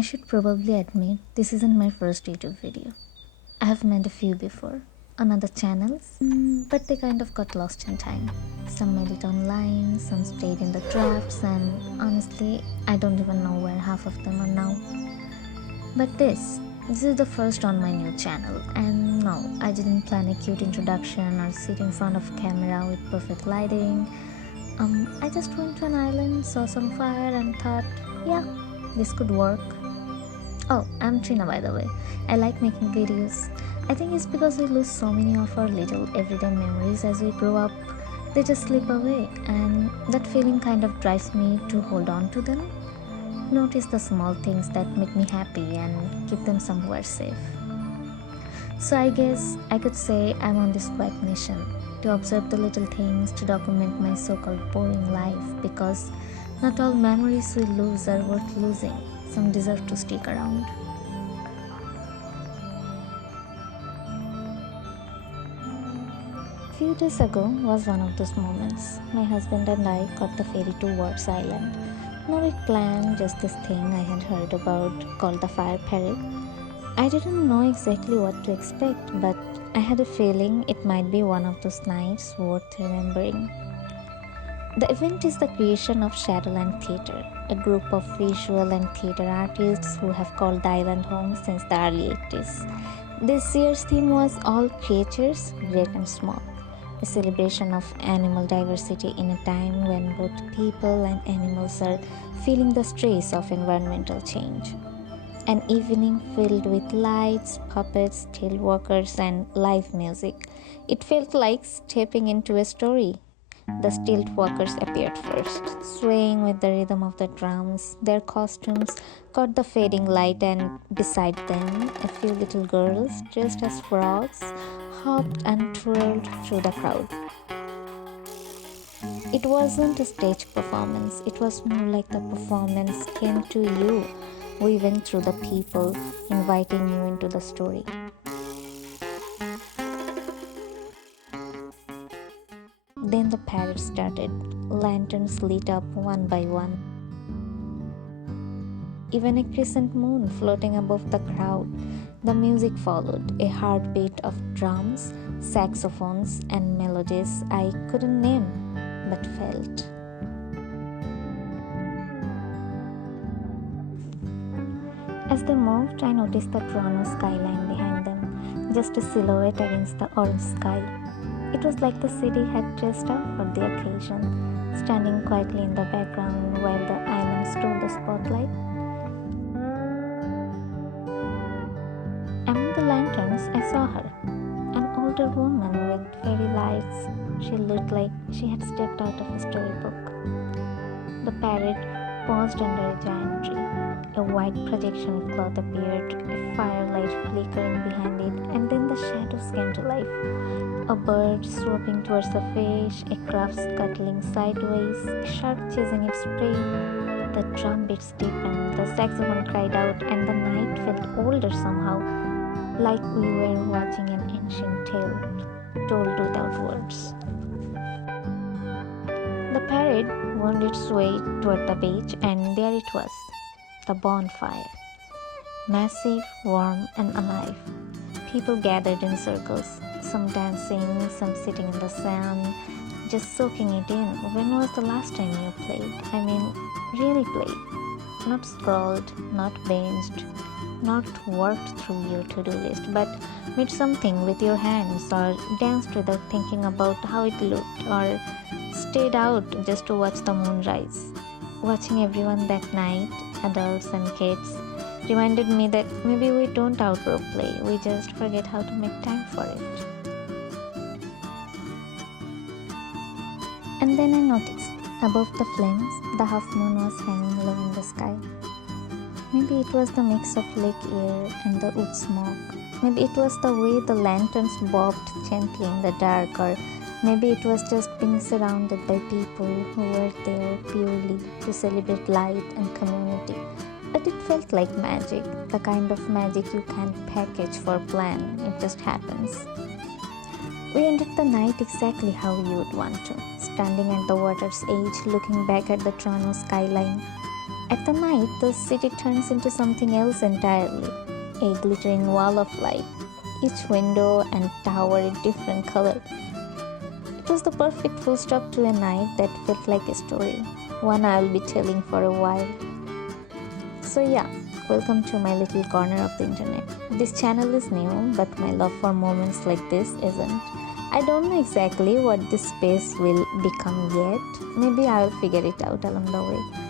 I should probably admit this isn't my first YouTube video. I have made a few before on other channels, but they kind of got lost in time. Some made it online, some stayed in the drafts, and honestly, I don't even know where half of them are now. But this is the first on my new channel, and no, I didn't plan a cute introduction or sit in front of a camera with perfect lighting. I just went to an island, saw some fire, and thought, yeah, this could work. Oh, I'm Trina by the way. I like making videos. I think it's because we lose so many of our little everyday memories as we grow up. They just slip away, and that feeling kind of drives me to hold on to them. Notice the small things that make me happy and keep them somewhere safe. So I guess I could say I'm on this quiet mission to observe the little things, to document my so-called boring life, because not all memories we lose are worth losing. Some deserve to stick around. A few days ago was one of those moments. My husband and I caught the ferry to Ward's Island. No big plan, just this thing I had heard about called the ferry. I didn't know exactly what to expect, but I had a feeling it might be one of those nights worth remembering. The event is the creation of Shadowland Theatre, a group of visual and theatre artists who have called the island home since the early 80s. This year's theme was All Creatures, Great and Small, a celebration of animal diversity in a time when both people and animals are feeling the stress of environmental change. An evening filled with lights, puppets, steelworkers, and live music. It felt like stepping into a story. The stilt walkers appeared first, swaying with the rhythm of the drums. Their costumes caught the fading light, and beside them, a few little girls dressed as frogs hopped and twirled through the crowd. It wasn't a stage performance, it was more like the performance came to you, weaving through the people, inviting you into the story. Then the parade started. Lanterns lit up one by one. Even a crescent moon floating above the crowd. The music followed, a heartbeat of drums, saxophones, and melodies I couldn't name but felt. As they moved, I noticed the Toronto skyline behind them, just a silhouette against the orange sky. It was like the city had dressed up for the occasion, standing quietly in the background while the island stole the spotlight. Among the lanterns, I saw her, an older woman with fairy lights. She looked like she had stepped out of a storybook. The parrot paused under a giant tree. A white projection cloth appeared, a firelight flickering behind it, and then the shadows came to life. A bird swooping towards the fish, a calf scuttling sideways, a shark chasing its prey. The drum beats deepened, the saxophone cried out, and the night felt older somehow, like we were watching an ancient tale, told without words. The parade wound its way toward the beach, and there it was, the bonfire. Massive, warm, and alive. People gathered in circles, some dancing, some sitting in the sand, just soaking it in. When was the last time you played? I mean, really played. Not scrolled, not binged, not worked through your to-do list, but made something with your hands, or danced without thinking about how it looked, or stayed out just to watch the moon rise. Watching everyone that night, adults and kids, reminded me that maybe we don't outgrow play, we just forget how to make time for it. And then I noticed, above the flames, the half moon was hanging low in the sky. Maybe it was the mix of lake air and the wood smoke. Maybe it was the way the lanterns bobbed gently in the dark, or maybe it was just being surrounded by people who were there purely to celebrate light and community. But it felt like magic, the kind of magic you can't package or plan, it just happens. We ended the night exactly how you would want to, standing at the water's edge, looking back at the Toronto skyline. At the night, the city turns into something else entirely, a glittering wall of light, each window and tower a different color. It was the perfect full stop to a night that felt like a story, one I will be telling for a while. So yeah, welcome to my little corner of the internet. This channel is new, but my love for moments like this isn't. I don't know exactly what this space will become yet. Maybe I will figure it out along the way.